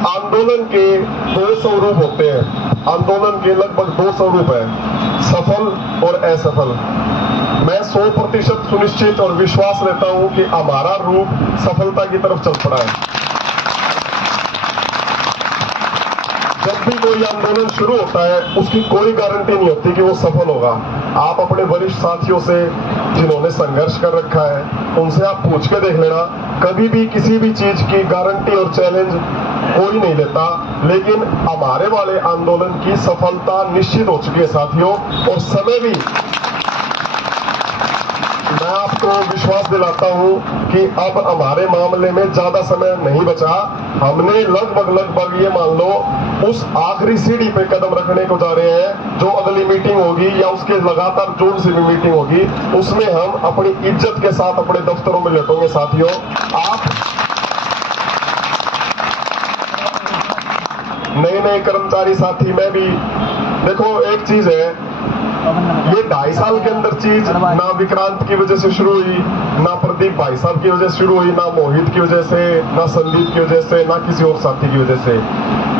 आंदोलन के 200 रूप होते हैं। आंदोलन के लगभग 200 रूप है, सफल और असफल। मैं 100% सुनिश्चित और विश्वास लेता हूं कि हमारा रूप सफलता की तरफ चल पड़ा है। जब भी कोई आंदोलन शुरू होता है उसकी कोई गारंटी नहीं होती कि वो सफल होगा। आप अपने वरिष्ठ साथियों से जिन्होंने संघर्ष कर रखा है उनसे आप पूछ के देख लेना, कभी भी किसी भी चीज की गारंटी और चैलेंज कोई नहीं लेता। लेकिन हमारे वाले आंदोलन की सफलता निश्चित हो चुकी है साथियों, और समय भी मैं आपको विश्वास दिलाता हूं कि अब हमारे मामले में ज्यादा समय नहीं बचा। हमने लगभग ये मान लो उस आखिरी सीढ़ी पे कदम रखने को जा रहे हैं। जो अगली मीटिंग होगी या उसके लगातार जोन से भी मीटिंग होगी उसमें हम अपनी इज्जत के साथ अपने दफ्तरों में लौटेंगे साथियों। आप नए कर्मचारी साथी, मैं भी देखो एक चीज है, ये 2.5 साल के अंदर चीज ना विक्रांत की वजह से शुरू हुई, ना प्रदीप भाई साहब की वजह से शुरू हुई, ना मोहित की वजह से, ना संदीप की वजह से, ना किसी और साथी की वजह से।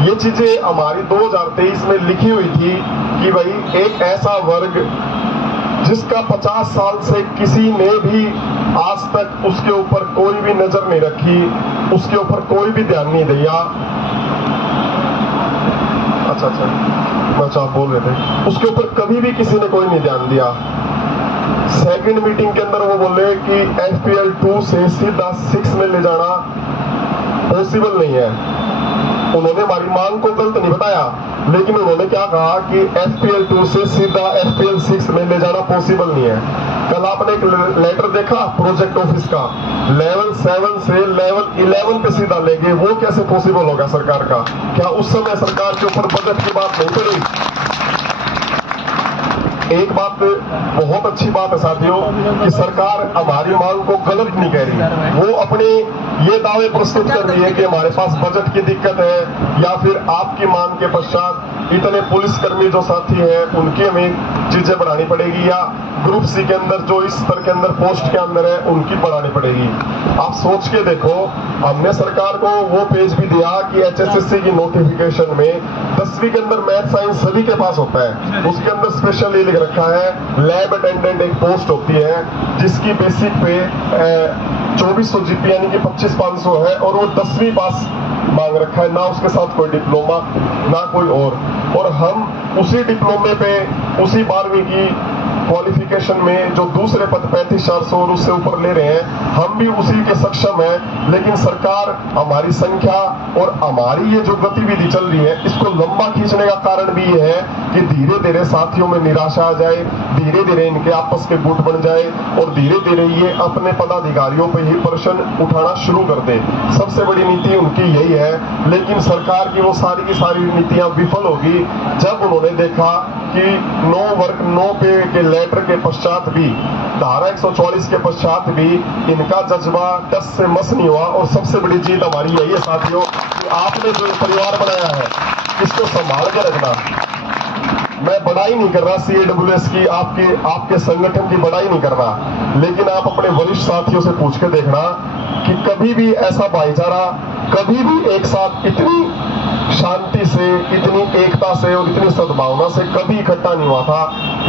ये चीजें हमारी 2023 में लिखी हुई थी कि भाई एक ऐसा वर्ग जिसका 50 साल से किसी ने भी आज तक उसके ऊपर कोई भी नजर नहीं रखी, उसके ऊपर कोई भी ध्यान नहीं दिया। अच्छा आप बोल रहे थे, उसके ऊपर कभी भी किसी ने कोई नहीं ध्यान दिया। सेकंड मीटिंग के अंदर वो बोले कि FPL 2 से सीधा 6 में ले जाना पॉसिबल नहीं है। उन्होंने हमारी मांग को गलत नहीं बताया, लेकिन उन्होंने क्या कहा कि FPL 2 से सीधा FPL 6 में ले जाना पॉसिबल नहीं है। कल आपने एक लेटर देखा प्रोजेक्ट ऑफिस का, लेवल 7 से लेवल 11 पे सीधा ले गए। वो कैसे पॉसिबल होगा सरकार का? क्या उस समय सरकार के ऊपर बजट की बात नहीं करी? एक बात बहुत अच्छी बात है साथियों कि सरकार हमारी मांग को गलत नहीं कह रही, वो अपने ये दावे प्रस्तुत कर रही है कि हमारे पास बजट की दिक्कत है, या फिर आपकी मांग के पश्चात इतने पुलिसकर्मी जो साथी हैं उनकी हमें चीजें बढ़ानी पड़ेगी, या ग्रुप सी के अंदर जो इस स्तर के अंदर पोस्ट के अंदर है उनकी बढ़ानी पड़ेगी। आप सोच के देखो, हमने सरकार को वो पेज भी दिया कि HSSC की नोटिफिकेशन में 10वीं के अंदर मैथ साइंस सभी के पास होता है, उसके अंदर स्पेशल ये लिख रखा है लैब अटेंडेंट एक पोस्ट होती है जिसकी बेसिक पे 2400 GP यानी कि 25,500 है, और वो 10वीं पास मांग रखा है, ना उसके साथ कोई डिप्लोमा ना कोई और हम उसी डिप्लोमे पे उसी 12वीं की क्वालिफिकेशन में जो दूसरे पद 35,400 और उससे ऊपर ले रहे हैं, हम भी उसी के सक्षम है। लेकिन सरकार हमारी संख्या और हमारी ये जो गतिविधि चल रही है इसको लंबा खींचने का कारण भी ये है कि धीरे धीरे साथियों में निराशा आ जाए, धीरे धीरे इनके आपस के गुट बन जाए, और धीरे धीरे ये अपने पदाधिकारियों पे ही प्रश्न उठाना शुरू कर दे। सबसे बड़ी नीति उनकी यही है, लेकिन सरकार की वो सारी की सारी नीतियां विफल होगी जब उन्होंने देखा कि 9 वर्ग 9 पे के लेटर के पश्चात भी, धारा 144 के पश्चात भी इनका जज्बा टस से मस नहीं हुआ। और सबसे बड़ी जीत हमारी यही है साथियों कि आपने जो परिवार बनाया है इसको संभाल के रखना। मैं बड़ाई नहीं कर रहा CAWS की, आपके संगठन की बड़ाई नहीं कर रहा, लेकिन आप अपने वरिष्ठ साथियों से पूछ के देखना कि कभी भी ऐसा भाईचारा, कभी भी एक साथ इतनी शांति से, इतनी एकता से और इतनी सद्भावना से कभी इकट्ठा नहीं हुआ था।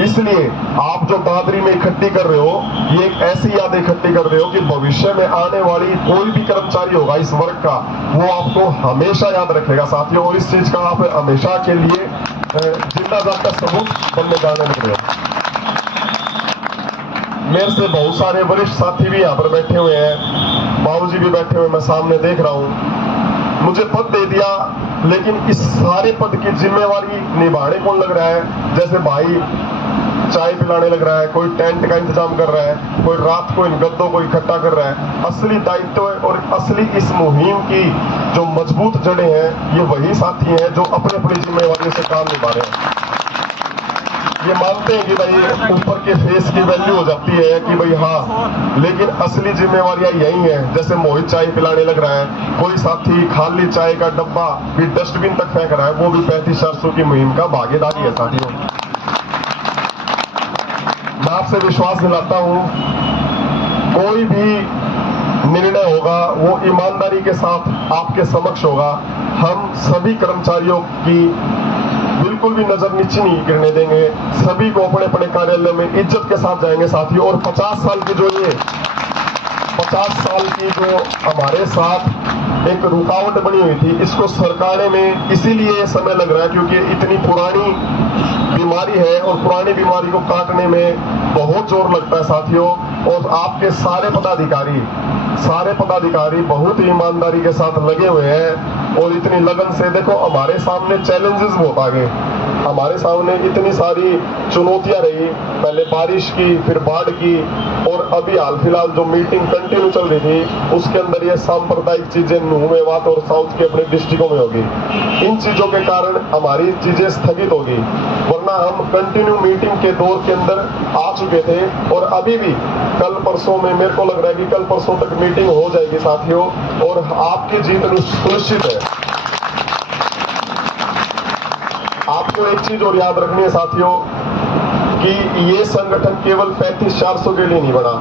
इसलिए आप जो दादरी में इकट्ठी कर रहे हो, ये एक ऐसी याद इकट्ठी कर रहे हो कि भविष्य में आने वाली कोई भी कर्मचारी होगा इस वर्ग का, वो आपको हमेशा याद रखेगा साथियों, और इस चीज का आप हमेशा के लिए जिंदा जागता सबूत बनने जाने लग रहे हो। मेरे से बहुत सारे वरिष्ठ साथी भी यहाँ पर बैठे हुए हैं, बाबूजी भी बैठे हुए, मैं सामने देख रहा हूँ। मुझे पद दे दिया, लेकिन इस सारे पद की जिम्मेवारी निभाने कौन लग रहा है? जैसे भाई चाय पिलाने लग रहा है, कोई टेंट का इंतजाम कर रहा है, कोई रात को इन गद्दों को इकट्ठा कर रहा है। असली दायित्व और असली इस मुहिम की जो मजबूत जड़ें हैं ये वही साथी हैं जो अपने अपनी जिम्मेवारियों से काम निभा रहे हैं। ये मानते हैं कि भाई ऊपर के फेस की वैल्यू हो जाती है कि भाई हाँ, लेकिन असली जिम्मेवारियां यही है। जैसे मोहित चाय पिलाने लग रहा है, कोई साथी खाली चाय का डब्बा भी डस्टबिन तक फेंक रहा है, वो भी 35,400 की मुहिम का भागीदारी है साथियों। मैं आपसे विश्वास दिलाता हूं, कोई भी निर्णय होगा वो ईमानदारी के साथ आपके समक्ष होगा। हम सभी कर्मचारियों की बिल्कुल भी नजर नीची नहीं गिरने देंगे। सभी को अपने अपने कार्यालय में इज्जत के साथ जाएंगे साथियों। और 50 साल की जो 50 साल की जो हमारे साथ एक रुकावट बनी हुई थी, इसको सरकाने में इसीलिए समय लग रहा है क्योंकि इतनी पुरानी बीमारी है और पुरानी बीमारी को काटने में बहुत जोर लगता है साथियों। और आपके सारे पदाधिकारी बहुत ही ईमानदारी के साथ लगे हुए हैं और इतनी लगन से। देखो हमारे सामने चैलेंजेस बहुत आ गए, हमारे सामने इतनी सारी चुनौतियां रही, पहले बारिश की, फिर बाढ़ की, और अभी हाल फिलहाल जो मीटिंग कंटिन्यू चल रही थी उसके अंदर ये सांप्रदायिक चीजें नुह मेवात और साउथ के अपने डिस्ट्रिक्टों में होगी। इन चीजों के कारण हमारी चीजें स्थगित होगी, वरना हम कंटिन्यू मीटिंग के दौर के अंदर आ चुके थे। और अभी भी कल परसों में मेरे को लग रहा है कि कल परसों तक मीटिंग हो जाएगी साथियों, और आपकी जीत सुनिश्चित है। आपको एक चीज और याद रखनी है साथियों कि ये संगठन केवल 35-400 के लिए नहीं बना।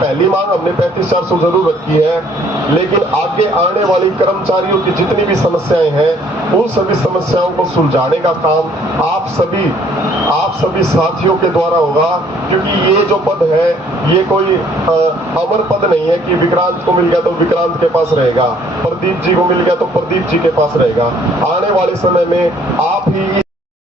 पहली मांग हमने 35-400 जरूर रखी है, लेकिन आगे आने वाली कर्मचारियों की जितनी भी समस्याएं हैं उन सभी समस्याओं को सुलझाने का काम आप सभी साथियों के द्वारा होगा। क्योंकि ये जो पद है ये कोई अमर पद नहीं है कि विक्रांत को मिल गया तो विक्रांत के पास रहेगा, प्रदीप जी को मिल गया तो प्रदीप जी के पास रहेगा। आने वाले समय में आप ही